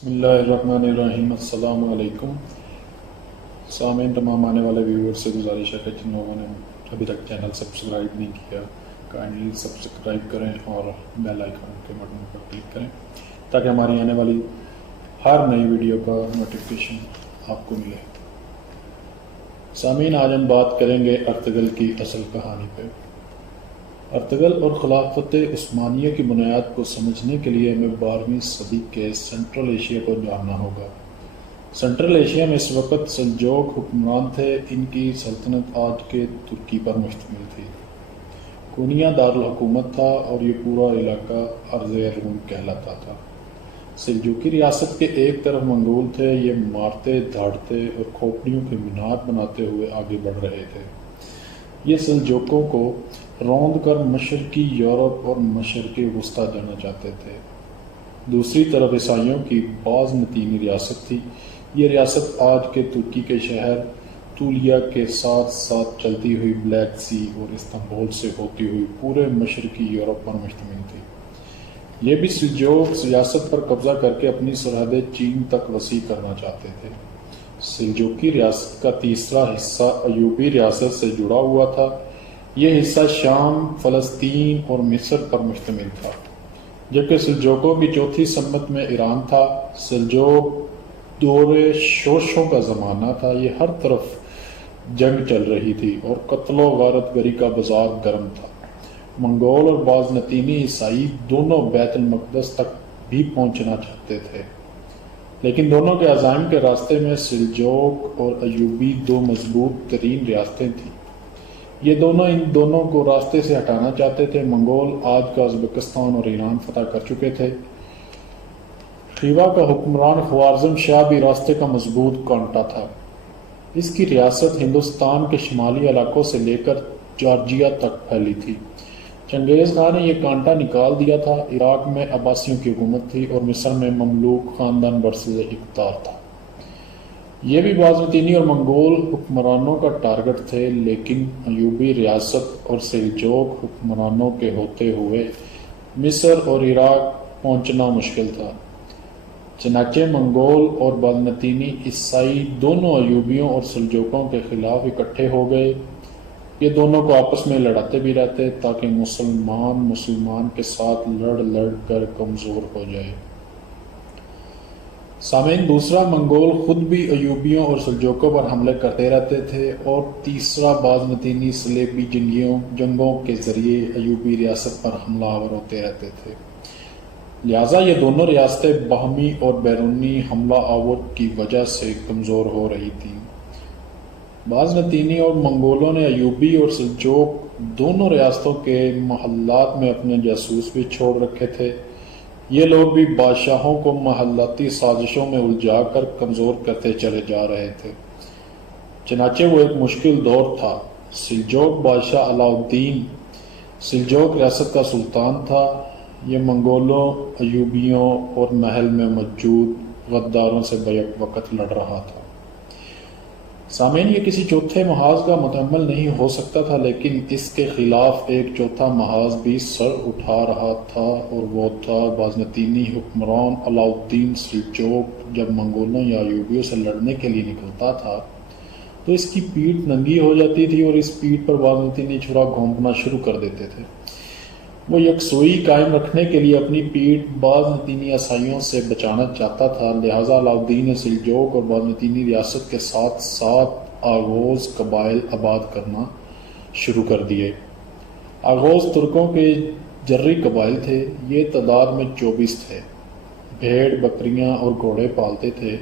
بسم اللہ الرحمن الرحیم۔ السلام علیکم سامعین، تمام آنے والے ویور سے گزارش ہے کہ جن لوگوں نے ابھی تک چینل سبسکرائب نہیں کیا کائنڈلی سبسکرائب کریں اور بیل آئیکن کے بٹن پر کلک کریں تاکہ ہماری آنے والی ہر نئی ویڈیو کا نوٹیفیکیشن آپ کو ملے۔ سامعین، آج ہم بات کریں گے ارطغرل کی اصل کہانی پہ۔ ارطغرل اور خلافت عثمانیہ کی بنیاد کو سمجھنے کے لیے ہمیں 12ویں صدی کے سینٹرل ایشیا کو جاننا ہوگا۔ سینٹرل ایشیا میں اس وقت سلجوق حکمران تھے۔ ان کی سلطنت آج کے ترکی پر مشتمل تھی۔ کونیا دارالحکومت تھا اور یہ پورا علاقہ ارض روم کہلاتا تھا۔ سلجوقی ریاست کے ایک طرف منگول تھے، یہ مارتے دھاڑتے اور کھوپڑیوں کے مینار بناتے ہوئے آگے بڑھ رہے تھے۔ یہ سلجوقوں کو روند کر مشرقی یورپ اور مشرقی وسطی جانا چاہتے تھے۔ دوسری طرف عیسائیوں کی بازنطینی ریاست تھی۔ یہ ریاست آج کے ترکی کے شہر تولیا کے ساتھ ساتھ چلتی ہوئی بلیک سی اور استنبول سے ہوتی ہوئی پورے مشرقی یورپ پر مشتمل تھی۔ یہ بھی سلجوق ریاست پر قبضہ کر کے اپنی سرحدیں چین تک وسیع کرنا چاہتے تھے۔ سلجوقی ریاست کا تیسرا حصہ ایوبی ریاست سے جڑا ہوا تھا۔ یہ حصہ شام، فلسطین اور مصر پر مشتمل تھا، جبکہ سلجوقوں کی چوتھی سمت میں ایران تھا۔ سلجوق دور شوشوں کا زمانہ تھا۔ یہ ہر طرف جنگ چل رہی تھی اور قتل و غارت گری کا بازار گرم تھا۔ منگول اور بازنطینی عیسائی دونوں بیت المقدس تک بھی پہنچنا چاہتے تھے، لیکن دونوں کے عزائم کے راستے میں سلجوق اور ایوبی دو مضبوط ترین ریاستیں تھیں۔ یہ دونوں ان دونوں کو راستے سے ہٹانا چاہتے تھے۔ منگول آج کا ازبکستان اور ایران فتح کر چکے تھے۔ خیوا کا حکمران خوارزم شاہ بھی راستے کا مضبوط کانٹا تھا۔ اس کی ریاست ہندوستان کے شمالی علاقوں سے لے کر جارجیا تک پھیلی تھی۔ چنگیز خان نے یہ کانٹا نکال دیا تھا۔ عراق میں عباسیوں کی حکومت تھی اور مصر میں مملوک خاندان برسر اقتدار تھا۔ یہ بھی بازنطینی اور منگول حکمرانوں کا ٹارگٹ تھے، لیکن ایوبی ریاست اور سلجوق حکمرانوں کے ہوتے ہوئے مصر اور عراق پہنچنا مشکل تھا۔ چنانچہ منگول اور بازنطینی عیسائی دونوں ایوبیوں اور سلجوقوں کے خلاف اکٹھے ہو گئے۔ یہ دونوں کو آپس میں لڑاتے بھی رہتے تاکہ مسلمان کے ساتھ لڑ کر کمزور ہو جائے۔ سامعین، دوسرا منگول خود بھی ایوبیوں اور سلجوقوں پر حملے کرتے رہتے تھے، اور تیسرا بازنطینی صلیبی جنگوں کے ذریعے ایوبی ریاست پر حملہ آور ہوتے رہتے تھے۔ لہٰذا یہ دونوں ریاستیں باہمی اور بیرونی حملہ آور کی وجہ سے کمزور ہو رہی تھیں۔ بازنطینی اور منگولوں نے ایوبی اور سلجوق دونوں ریاستوں کے محلات میں اپنے جاسوس بھی چھوڑ رکھے تھے۔ یہ لوگ بھی بادشاہوں کو محلاتی سازشوں میں الجھا کر کمزور کرتے چلے جا رہے تھے۔ چنانچہ وہ ایک مشکل دور تھا۔ سلجوق بادشاہ علاء الدین سلجوق ریاست کا سلطان تھا۔ یہ منگولوں، ایوبیوں اور محل میں موجود غداروں سے بیک وقت لڑ رہا تھا۔ سامعین، یہ کسی چوتھے محاذ کا متحمل نہیں ہو سکتا تھا، لیکن اس کے خلاف ایک چوتھا محاذ بھی سر اٹھا رہا تھا، اور وہ تھا بازنطینی حکمران علاء الدین سلجوق۔ جب منگولوں یا ایوبیوں سے لڑنے کے لیے نکلتا تھا تو اس کی پیٹھ ننگی ہو جاتی تھی، اور اس پیٹھ پر بازنطینی چھرا گھونپنا شروع کر دیتے تھے۔ وہ یکسوئی قائم رکھنے کے لیے اپنی پیٹھ بازنطینی عیسائیوں سے بچانا چاہتا تھا۔ لہٰذا علاء الدین نے سلجوق اور بازنطینی ریاست کے ساتھ ساتھ آغوز قبائل آباد کرنا شروع کر دیے۔ آغوز ترکوں کے جرری قبائل تھے۔ یہ تعداد میں 24 تھے۔ بھیڑ، بکریاں اور گھوڑے پالتے تھے۔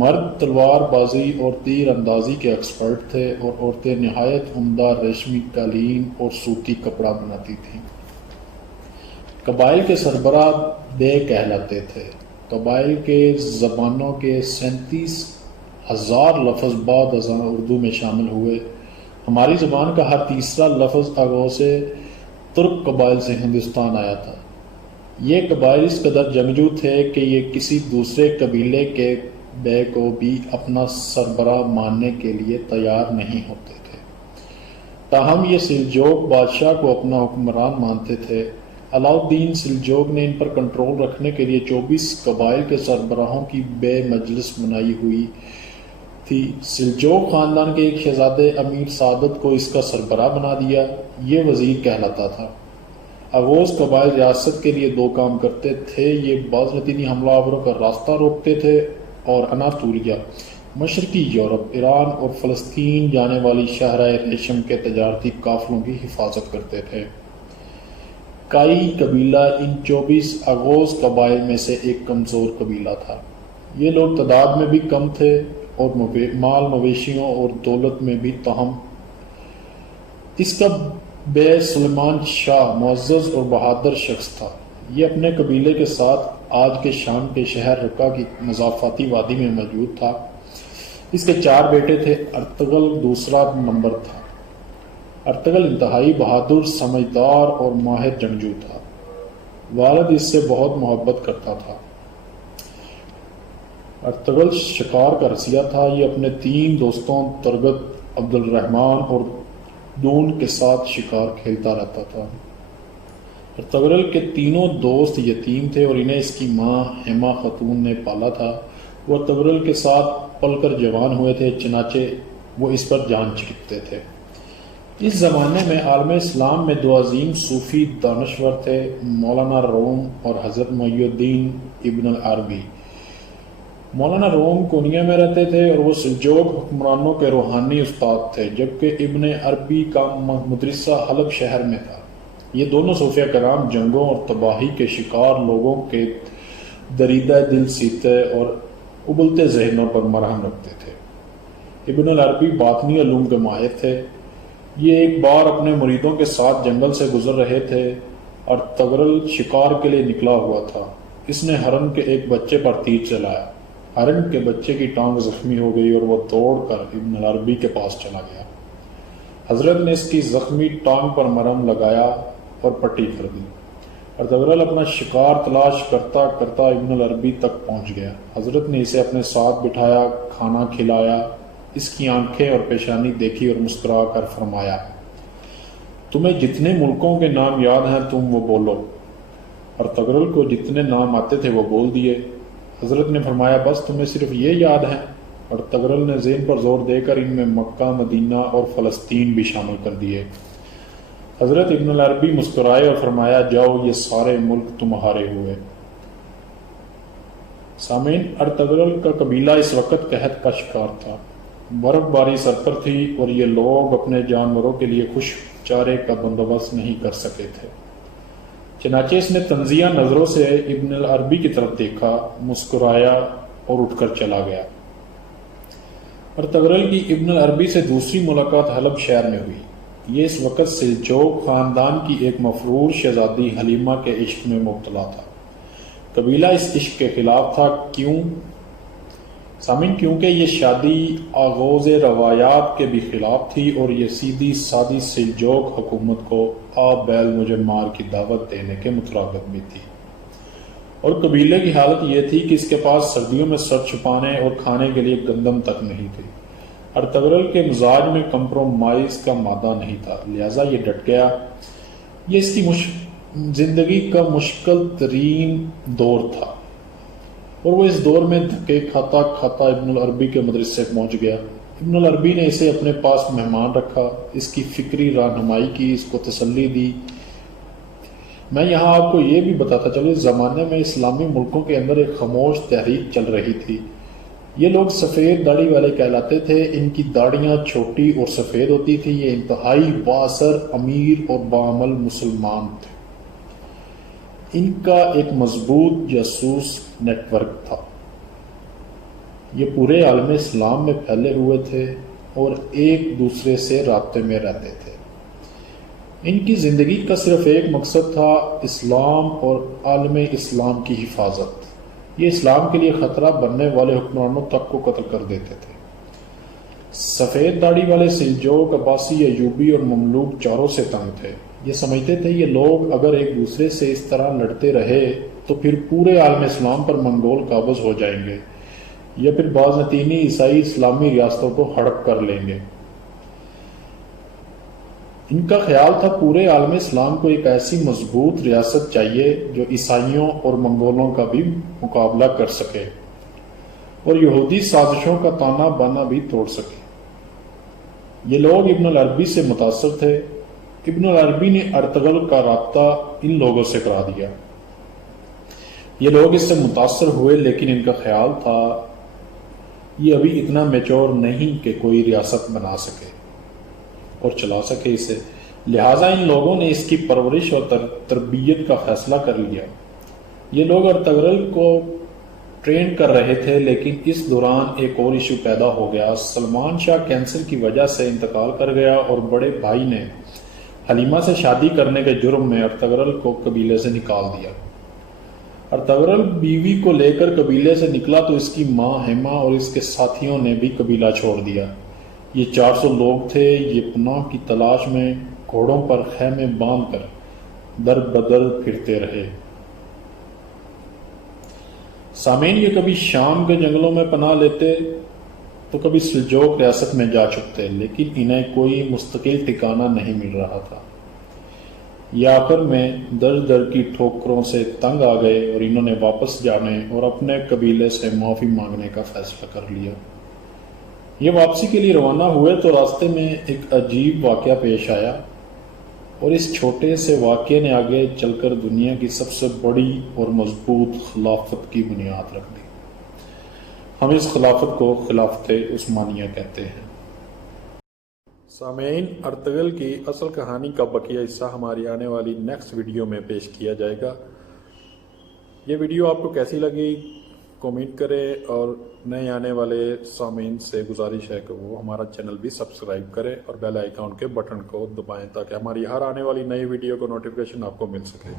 مرد تلوار بازی اور تیر اندازی کے ایکسپرٹ تھے، اور عورتیں نہایت عمدہ ریشمی قالین اور صوتی کپڑا بناتی تھیں۔ قبائل کے سربراہ بے کہلاتے تھے۔ قبائل کے زبانوں کے 37,000 لفظ بعد ازاں اردو میں شامل ہوئے۔ ہماری زبان کا ہر تیسرا لفظ آغوز ترک قبائل سے ہندوستان آیا تھا۔ یہ قبائل اس قدر جنگجو تھے کہ یہ کسی دوسرے قبیلے کے بے کو بھی اپنا سربراہ ماننے کے لیے تیار نہیں ہوتے تھے۔ تاہم یہ سلجوق بادشاہ کو اپنا حکمران مانتے تھے۔ علاؤالدین سلجوق نے ان پر کنٹرول رکھنے کے لیے 24 قبائل کے سربراہوں کی بے مجلس بنائی ہوئی تھی۔ سلجوق خاندان کے ایک شہزادے امیر سعادت کو اس کا سربراہ بنا دیا، یہ وزیر کہلاتا تھا۔ اغوز قبائل ریاست کے لیے دو کام کرتے تھے، یہ بازنطینی حملہ آوروں کا راستہ روکتے تھے اور اناطولیہ، مشرقی یورپ، ایران اور فلسطین جانے والی شاہراہ ریشم کے تجارتی قافلوں کی حفاظت کرتے تھے۔ کائی قبیلہ ان 24 اغوز قبائل میں سے ایک کمزور قبیلہ تھا۔ یہ لوگ تعداد میں بھی کم تھے اور مال مویشیوں اور دولت میں بھی، تاہم اس کا بے سلیمان شاہ معزز اور بہادر شخص تھا۔ یہ اپنے قبیلے کے ساتھ آج کے شام کے شہر رقہ کی مضافاتی وادی میں موجود تھا۔ اس کے 4 بیٹے تھے۔ ارطغرل دوسرا نمبر تھا۔ ارطغرل انتہائی بہادر، سمجھدار اور ماہر جنگجو تھا۔ والد اس سے بہت محبت کرتا تھا۔ ارطغرل شکار کا رسیا تھا۔ یہ اپنے 3 دوستوں ترگت، عبد الرحمن اور دون کے ساتھ شکار کھیلتا رہتا تھا۔ ارطغرل کے تینوں دوست یتیم تھے اور انہیں اس کی ماں حما خاتون نے پالا تھا۔ وہ ارطغرل کے ساتھ پل کر جوان ہوئے تھے، چنانچہ وہ اس پر جان چھڑکتے تھے۔ اس زمانے میں عالم اسلام میں 2 عظیم صوفی دانشور تھے، مولانا روم اور حضرت محی الدین ابن العربی۔ مولانا روم کونیا میں رہتے تھے اور وہ سلجوق حکمرانوں کے روحانی استاد تھے، جبکہ ابن عربی کا مدرسہ حلب شہر میں تھا۔ یہ دونوں صوفیہ کرام جنگوں اور تباہی کے شکار لوگوں کے دریدہ دل سیتے اور ابلتے ذہنوں پر مرہم رکھتے تھے۔ ابن العربی باطنی علوم کے ماہر تھے۔ یہ ایک بار اپنے مریدوں کے ساتھ جنگل سے گزر رہے تھے اور ارطغرل شکار کے لیے نکلا ہوا تھا۔ اس نے ہرن کے ایک بچے پر تیر چلایا۔ ہرن کے بچے کی ٹانگ زخمی ہو گئی اور وہ دوڑ کر ابن العربی کے پاس چلا گیا۔ حضرت نے اس کی زخمی ٹانگ پر مرہم لگایا اور پٹی کر دی۔ ارطغرل اپنا شکار تلاش کرتا کرتا ابن العربی تک پہنچ گیا۔ حضرت نے اسے اپنے ساتھ بٹھایا، کھانا کھلایا، اس کی آنکھیں اور پیشانی دیکھی اور مسکرا کر فرمایا، تمہیں جتنے ملکوں کے نام یاد ہیں تم وہ بولو۔ ارطغرل کو جتنے نام آتے تھے وہ بول دیے۔ حضرت نے فرمایا، بس تمہیں صرف یہ یاد ہے؟ ارطغرل نے ذہن پر زور دے کر ان میں مکہ، مدینہ اور فلسطین بھی شامل کر دیے۔ حضرت ابن العربی مسکرائے اور فرمایا، جاؤ یہ سارے ملک تمہارے ہوئے۔ سامعین، ارطغرل کا قبیلہ اس وقت قحط کا شکار تھا۔ برف باری سر پر تھی اور یہ لوگ اپنے جانوروں کے لیے خشک چارے کا بندوبست نہیں کر سکے تھے۔ چنانچہ اس نے طنزیہ نظروں سے ابن العربی کی طرف دیکھا، مسکرایا اور اٹھ کر چلا گیا۔ ارطغرل کی ابن العربی سے دوسری ملاقات حلب شہر میں ہوئی۔ یہ اس وقت سلجوق خاندان کی ایک مفرور شہزادی حلیمہ کے عشق میں مبتلا تھا۔ قبیلہ اس عشق کے خلاف تھا۔ کیوں؟ سامعین، کیونکہ یہ شادی آغوز روایات کے بھی خلاف تھی اور یہ سیدھی سادی سلجوق حکومت کو آب بیل مجھے مار کی دعوت دینے کے مترادف بھی تھی۔ اور قبیلے کی حالت یہ تھی کہ اس کے پاس سردیوں میں سر چھپانے اور کھانے کے لیے گندم تک نہیں تھی۔ ارطغرل کے مزاج میں کمپرومائز کا مادہ نہیں تھا، لہذا یہ ڈٹ گیا۔ یہ اس کی زندگی کا مشکل ترین دور تھا اور وہ اس دور میں دھکے کھاتا کھاتا ابن العربی کے مدرسے پہنچ گیا۔ ابن العربی نے اسے اپنے پاس مہمان رکھا، اس کی فکری رہنمائی کی، اس کو تسلی دی۔ میں یہاں آپ کو یہ بھی بتاتا چلوں، اس زمانے میں اسلامی ملکوں کے اندر ایک خاموش تحریک چل رہی تھی۔ یہ لوگ سفید داڑھی والے کہلاتے تھے۔ ان کی داڑیاں چھوٹی اور سفید ہوتی تھی۔ یہ انتہائی بااثر، امیر اور باعمل مسلمان تھے۔ ان کا ایک مضبوط جاسوس نیٹ ورک تھا۔ یہ پورے عالم اسلام میں پھیلے ہوئے تھے اور ایک دوسرے سے رابطے میں رہتے تھے۔ ان کی زندگی کا صرف ایک مقصد تھا، اسلام اور عالم اسلام کی حفاظت۔ یہ اسلام کے لیے خطرہ بننے والے حکمرانوں تک کو قتل کر دیتے تھے۔ سفید داڑھی والے سلجوق، عباسی، ایوبی اور مملوک چاروں سے تنگ تھے۔ یہ سمجھتے تھے یہ لوگ اگر ایک دوسرے سے اس طرح لڑتے رہے تو پھر پورے عالم اسلام پر منگول قابض ہو جائیں گے یا پھر بازنطینی عیسائی اسلامی ریاستوں کو ہڑپ کر لیں گے۔ ان کا خیال تھا پورے عالم اسلام کو ایک ایسی مضبوط ریاست چاہیے جو عیسائیوں اور منگولوں کا بھی مقابلہ کر سکے اور یہودی سازشوں کا تانا بانا بھی توڑ سکے۔ یہ لوگ ابن العربی سے متاثر تھے۔ ابن العربی نے ارطغرل کا رابطہ ان لوگوں سے کرا دیا۔ یہ لوگ اس سے متاثر ہوئے، لیکن ان کا خیال تھا یہ ابھی اتنا میچور نہیں کہ کوئی ریاست بنا سکے اور چلا سکے اسے، لہٰذا ان لوگوں نے اس کی پرورش اور تربیت کا فیصلہ کر لیا۔ یہ لوگ ارطغرل کو ٹرین کر رہے تھے، لیکن اس دوران ایک اور ایشو پیدا ہو گیا۔ سلمان شاہ کینسر کی وجہ سے انتقال کر گیا اور بڑے بھائی نے حلیمہ سے شادی کرنے کے جرم میں ارطغرل کو قبیلے سے نکال دیا۔ ارطغرل بیوی کو لے کر قبیلے سے نکلا تو اس کی ماں ہیما اور اس کے ساتھیوں نے بھی قبیلہ چھوڑ دیا۔ یہ 400 لوگ تھے۔ یہ پناہ کی تلاش میں گھوڑوں پر خیمے باندھ کر در بدر پھرتے رہے۔ سامعین، یہ کبھی شام کے جنگلوں میں پناہ لیتے تو کبھی سلجوق ریاست میں جا چکتے، لیکن انہیں کوئی مستقل ٹھکانہ نہیں مل رہا تھا۔ یہ آخر میں در در کی ٹھوکروں سے تنگ آ گئے اور انہوں نے واپس جانے اور اپنے قبیلے سے معافی مانگنے کا فیصلہ کر لیا۔ یہ واپسی کے لیے روانہ ہوئے تو راستے میں ایک عجیب واقعہ پیش آیا، اور اس چھوٹے سے واقعے نے آگے چل کر دنیا کی سب سے بڑی اور مضبوط خلافت کی بنیاد رکھ دی۔ ہم اس خلافت کو خلافت عثمانیہ کہتے ہیں۔ سامعین، ارطغرل کی اصل کہانی کا بقیہ حصہ ہماری آنے والی نیکسٹ ویڈیو میں پیش کیا جائے گا۔ یہ ویڈیو آپ کو کیسی لگی کومنٹ کریں، اور نئے آنے والے سامعین سے گزارش ہے کہ وہ ہمارا چینل بھی سبسکرائب کریں اور بیل آئیکن کے بٹن کو دبائیں تاکہ ہماری ہر آنے والی نئی ویڈیو کو نوٹیفیکیشن آپ کو مل سکے۔